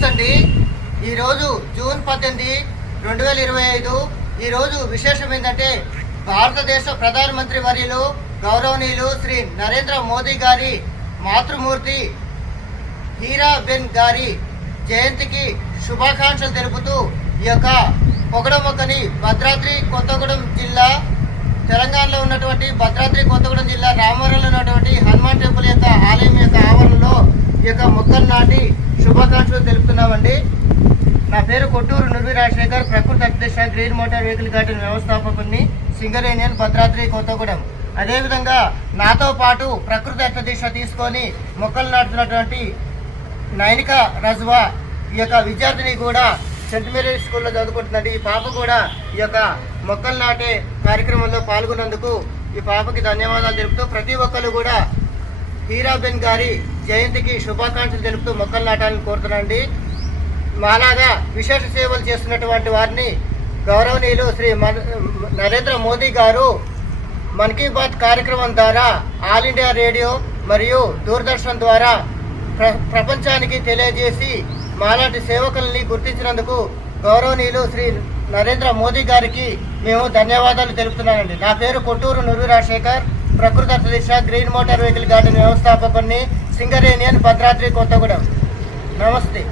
నమస్తే అండి. ఈరోజు జూన్ 18, 2025. ఈరోజు విశేషం ఏంటంటే భారతదేశ ప్రధానమంత్రి వర్యులు గౌరవనీయులు శ్రీ నరేంద్ర మోదీ గారి మాతృమూర్తి హీరాబెన్ గారి జయంతికి శుభాకాంక్షలు తెలుపుతూ ఈ యొక్క పొగడమొక్కని భద్రాద్రి కొత్తగూడెం జిల్లా తెలంగాణలో ఉన్నటువంటి భద్రాద్రి కొత్తగూడెం జిల్లా రామవరంలో ఉన్నటువంటి హనుమాన్ టెంపుల్ యొక్క ఆలయం యొక్క ఆవరణలో ఈ యొక్క మొక్కలు నాటి శుభాకాంక్షలు తెలుపుతున్నామండి. నా పేరు కొట్టూరు నుర్వి రాజశేఖర్, ప్రకృతి అధ్యక్ష, గ్రీన్ మోటార్ వెహికల్ గార్డెన్ వ్యవస్థాపకుని, సింగరేణియన్, భద్రాద్రి కొత్తగూడెం. అదేవిధంగా నాతో పాటు ప్రకృతి అధ్యక్ష తీసుకొని మొక్కలు నాటుతున్నటువంటి నైనిక రజ్వా ఈ యొక్క విద్యార్థిని కూడా సెంట్ మేరీస్ స్కూల్లో చదువుకుంటుందండి. ఈ పాప కూడా ఈ యొక్క మొక్కలు నాటే కార్యక్రమంలో పాల్గొన్నందుకు ఈ పాపకి ధన్యవాదాలు తెలుపుతూ ప్రతి ఒక్కరు కూడా హీరాబెన్ గారి జయంతికి శుభాకాంక్షలు తెలుపుతూ మొక్కలు నాటాలని కోరుతున్నాండి. మాలాగా విశేష సేవలు చేస్తున్నటువంటి వారిని గౌరవనీయులు శ్రీ నరేంద్ర మోదీ గారు మన్ కీ బాత్ కార్యక్రమం ద్వారా ఆల్ ఇండియా రేడియో మరియు దూరదర్శన్ ద్వారా ప్రపంచానికి తెలియజేసి మాలాంటి సేవకుల్ని గుర్తించినందుకు గౌరవనీయులు శ్రీ నరేంద్ర మోదీ గారికి మేము ధన్యవాదాలు తెలుపుతున్నానండి. నా పేరు కొట్టూరు నుర్వి రాజశేఖర్, ప్రకృతి అధ్యక్ష, గ్రీన్ మోటార్ వెహికల్ గార్డెన్ వ్యవస్థాపకుని, సింగరేణియన్, భద్రాద్రి కొత్తగూడెం. నమస్తే.